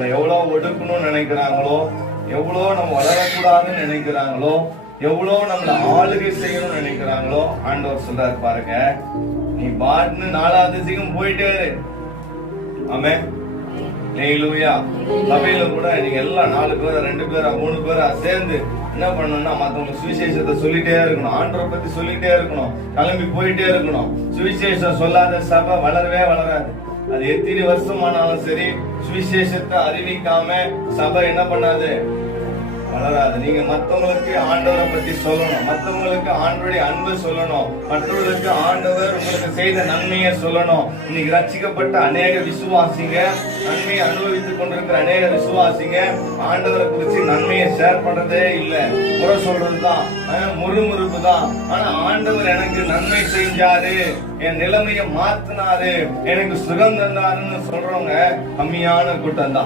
நம்மளை எவ்வளவு ஒடுக்கணும்னு நினைக்கிறாங்களோ, எவ்வளவு நம்ம வளரக்கூடாதுன்னு நினைக்கிறாங்களோ, எவ்வளவு நம்மள ஆளுகை செய்யணும்னு நினைக்கிறாங்களோ, ஆண்டவர் சொல்றாரு பாருங்க, நீ பாட்டுன்னு 4வது திசைக்கும் போயிட்டே இரு. ஆமென். ஹல்லேலூயா. சபையில கூட நீங்க எல்லாம் 4 பேரா 2 பேரா 3 பேரா சேர்ந்து என்ன பண்ணணும்னா மத்தவங்களுக்கு சுவிசேஷத்தை சொல்லிட்டே இருக்கணும், ஆண்டவரை பத்தி சொல்லிட்டே இருக்கணும், கிளம்பி போயிட்டே இருக்கணும். சுவிசேஷம் சொல்லாத சபை வளரவே வளராது. அது எத்தனை வருஷமானாலும் சரி, சுவிசேஷத்தை அறிவிக்காம சபை என்ன பண்ணாது, வளராது. நீங்க மற்றவங்களுக்கு ஆண்டவரை பத்தி சொல்லணும், மற்றவங்களுக்கு ஆண்டவருடைய அன்பு சொல்லணும், மற்றவர்களுக்கு ஆண்டவர் உங்களுக்கு செய்த நன்மையை சொல்லணும். இன்னைக்கு ரட்சிக்கப்பட்ட அநேக விசுவாசிங்க, நன்மையை அனுபவித்துக் கொண்டிருக்கிற அநேக விசுவாசிங்க ஆண்டவரை குறிச்சு நன்மையை ஷேர் பண்றதே இல்ல, முறை சொல்றதுதான், முறுமுறுப்பு தான். ஆனா ஆண்டவர் எனக்கு நன்மை செஞ்சாரு, என் நிலைமையை மாத்தினாரு, எனக்கு சுகம் தந்தாருன்னு சொல்றவங்க கம்மியான கூட்டம் தான்.